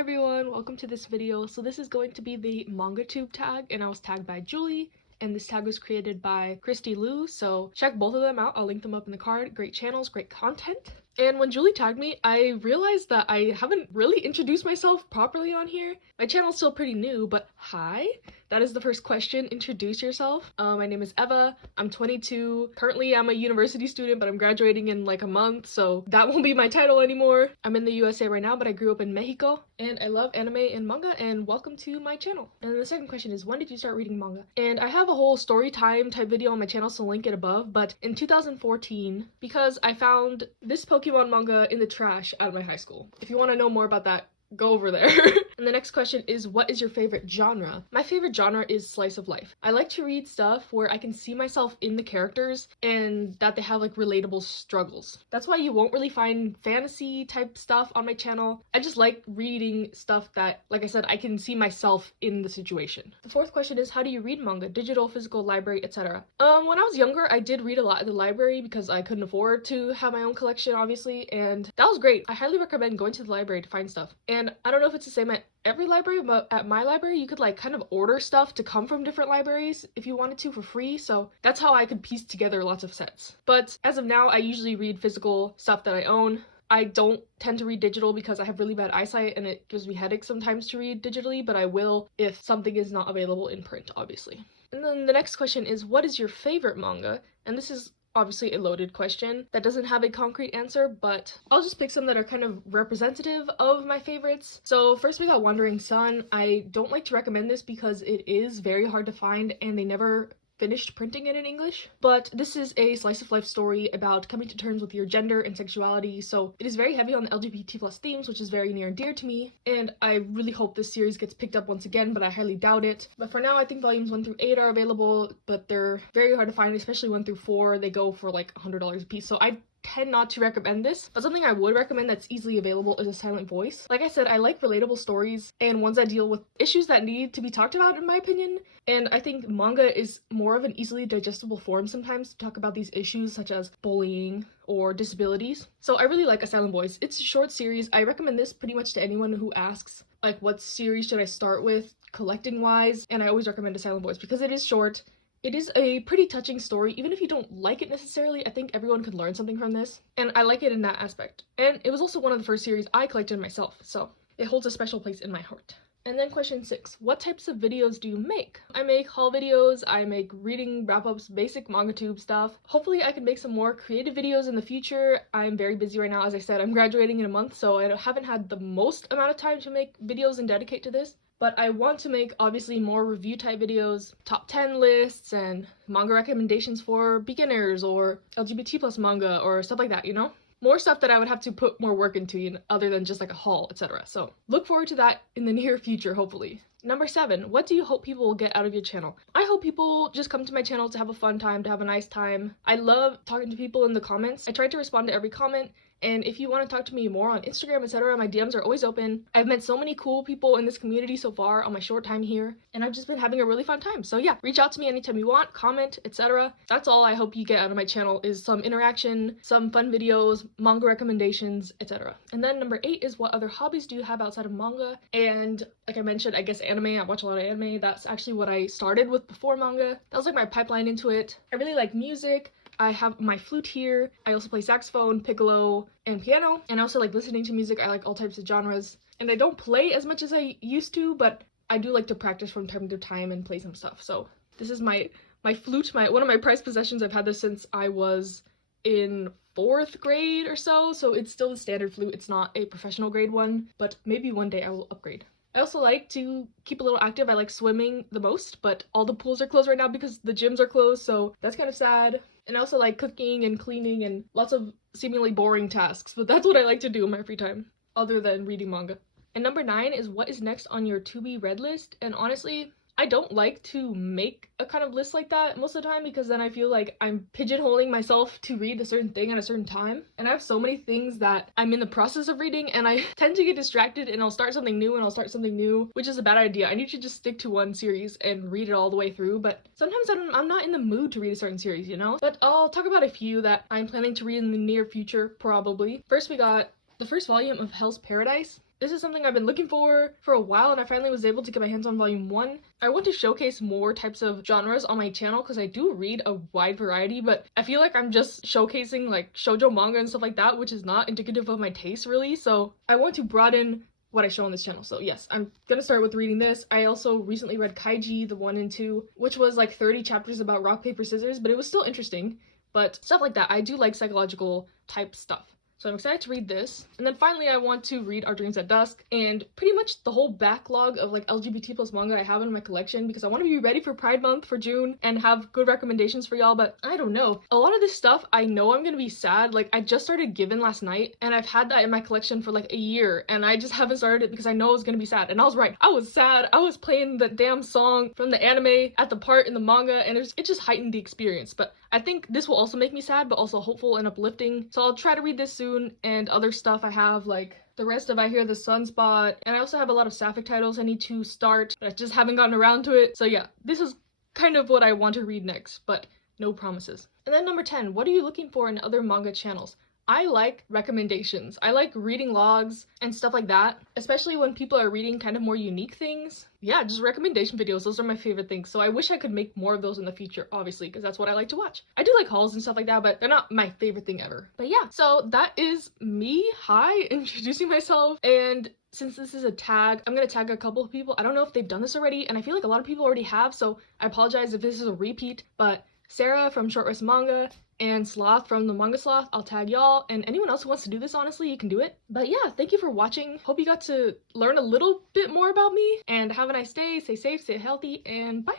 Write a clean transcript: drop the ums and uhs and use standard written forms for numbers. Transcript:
everyone, welcome to this video. So this is going to be the mangatube tag, and I was tagged by Julie, and this tag was created by Christy Liu, so check both of them out. I'll link them up in the card. Great channels, great content. And when Julie tagged me, I realized that I haven't really introduced myself properly on here. My channel's still pretty new, but hi. That is the first question. Introduce yourself. My name is Eva. I'm 22. Currently, I'm a university student, but I'm graduating in like a month, so that won't be my title anymore. I'm in the USA right now, but I grew up in Mexico, and I love anime and manga, and welcome to my channel. And then the second question is, when did you start reading manga? And I have a whole story time type video on my channel, so link it above, but in 2014, because I found this Pokemon manga in the trash out of my high school. If you want to know more about that, go over there. And the next question is, what is your favorite genre? My favorite genre is slice of life. I like to read stuff where I can see myself in the characters and that they have like relatable struggles. That's why you won't really find fantasy type stuff on my channel. I just like reading stuff that, like I said, I can see myself in the situation. The fourth question is, how do you read manga? Digital, physical, library, etc. When I was younger, I did read a lot at the library because I couldn't afford to have my own collection, obviously, and that was great. I highly recommend going to the library to find stuff. And I don't know if it's the same at every library, but at my library you could like kind of order stuff to come from different libraries if you wanted to for free, so that's how I could piece together lots of sets. But as of now, I usually read physical stuff that I own. I don't tend to read digital because I have really bad eyesight and it gives me headaches sometimes to read digitally, but I will if something is not available in print, obviously. And then the next question is, what is your favorite manga? And this is obviously a loaded question that doesn't have a concrete answer, but I'll just pick some that are kind of representative of my favorites. So first we got Wandering Sun. I don't like to recommend this because it is very hard to find and they never finished printing it in English, but this is a slice of life story about coming to terms with your gender and sexuality, so it is very heavy on the LGBT+ themes, which is very near and dear to me, and I really hope this series gets picked up once again, but I highly doubt it. But for now, I think volumes 1 through 8 are available, but they're very hard to find, especially 1 through 4. They go for like $100 a piece, so I tend not to recommend this, but something I would recommend that's easily available is A Silent Voice. Like I said, I like relatable stories and ones that deal with issues that need to be talked about, in my opinion, and I think manga is more of an easily digestible form sometimes to talk about these issues such as bullying or disabilities. So I really like A Silent Voice. It's a short series. I recommend this pretty much to anyone who asks like what series should I start with collecting wise, and I always recommend A Silent Voice because it is short. It is a pretty touching story. Even if you don't like it necessarily, I think everyone could learn something from this, and I like it in that aspect. And it was also one of the first series I collected myself, so it holds a special place in my heart. And then question 6, what types of videos do you make? I make haul videos, I make reading wrap-ups, basic mangatube stuff. Hopefully I can make some more creative videos in the future. I'm very busy right now. As I said, I'm graduating in a month, so I haven't had the most amount of time to make videos and dedicate to this. But I want to make, obviously, more review type videos, top 10 lists, and manga recommendations for beginners, or LGBT+ manga, or stuff like that, you know? More stuff that I would have to put more work into, you know, other than just like a haul, etc. So look forward to that in the near future, hopefully. Number 7, what do you hope people will get out of your channel? I hope people just come to my channel to have a fun time, to have a nice time. I love talking to people in the comments. I try to respond to every comment. And if you want to talk to me more on Instagram, etc., my DMs are always open. I've met so many cool people in this community so far on my short time here, and I've just been having a really fun time. So yeah, reach out to me anytime you want, comment, etc. That's all I hope you get out of my channel, is some interaction, some fun videos, manga recommendations, etc. And then number 8 is, what other hobbies do you have outside of manga? And like I mentioned, I guess anime. I watch a lot of anime. That's actually what I started with before manga. That was like my pipeline into it. I really like music. I have my flute here. I also play saxophone, piccolo, and piano. And I also like listening to music. I like all types of genres. And I don't play as much as I used to, but I do like to practice from time to time and play some stuff. So this is my flute, one of my prized possessions. I've had this since I was in 4th grade or so. So it's still the standard flute. It's not a professional grade one, but maybe one day I will upgrade. I also like to keep a little active. I like swimming the most, but all the pools are closed right now because the gyms are closed, so that's kind of sad. And I also like cooking and cleaning and lots of seemingly boring tasks, but that's what I like to do in my free time, other than reading manga. And number 9 is, what is next on your to be read list? And honestly, I don't like to make a kind of list like that most of the time because then I feel like I'm pigeonholing myself to read a certain thing at a certain time. And I have so many things that I'm in the process of reading and I tend to get distracted and I'll start something new, which is a bad idea. I need to just stick to one series and read it all the way through, but sometimes I'm not in the mood to read a certain series, you know? But I'll talk about a few that I'm planning to read in the near future, probably. First, we got the first volume of Hell's Paradise. This is something I've been looking for a while, and I finally was able to get my hands on volume 1. I want to showcase more types of genres on my channel because I do read a wide variety, but I feel like I'm just showcasing like shoujo manga and stuff like that, which is not indicative of my taste really. So I want to broaden what I show on this channel. So yes, I'm gonna start with reading this. I also recently read Kaiji, the 1 and 2, which was like 30 chapters about rock, paper, scissors, but it was still interesting. But stuff like that, I do like psychological type stuff. So I'm excited to read this. And then finally, I want to read Our Dreams at Dusk and pretty much the whole backlog of like LGBT plus manga I have in my collection because I want to be ready for Pride Month for June and have good recommendations for y'all. But I don't know. A lot of this stuff, I know I'm going to be sad. Like I just started Given last night and I've had that in my collection for like a year and I just haven't started it because I know I was going to be sad. And I was right. I was sad. I was playing the damn song from the anime at the part in the manga and it just heightened the experience. But I think this will also make me sad, but also hopeful and uplifting. So I'll try to read this soon, and other stuff I have, like the rest of I Hear the Sunspot, and I also have a lot of sapphic titles I need to start, but I just haven't gotten around to it. So yeah, this is kind of what I want to read next, but no promises. And then number 10, what are you looking for in other manga channels? I like recommendations. I like reading logs and stuff like that, especially when people are reading kind of more unique things. Yeah, just recommendation videos. Those are my favorite things. So I wish I could make more of those in the future, obviously, because that's what I like to watch. I do like hauls and stuff like that, but they're not my favorite thing ever. But yeah, so that is me. Hi, introducing myself. And since this is a tag, I'm gonna tag a couple of people. I don't know if they've done this already, and I feel like a lot of people already have, so I apologize if this is a repeat, but Sarah from Short Rest Manga and Sloth from the Manga Sloth, I'll tag y'all, and anyone else who wants to do this, honestly, you can do it. But yeah, thank you for watching. Hope you got to learn a little bit more about me, and have a nice day, stay safe, stay healthy, and bye!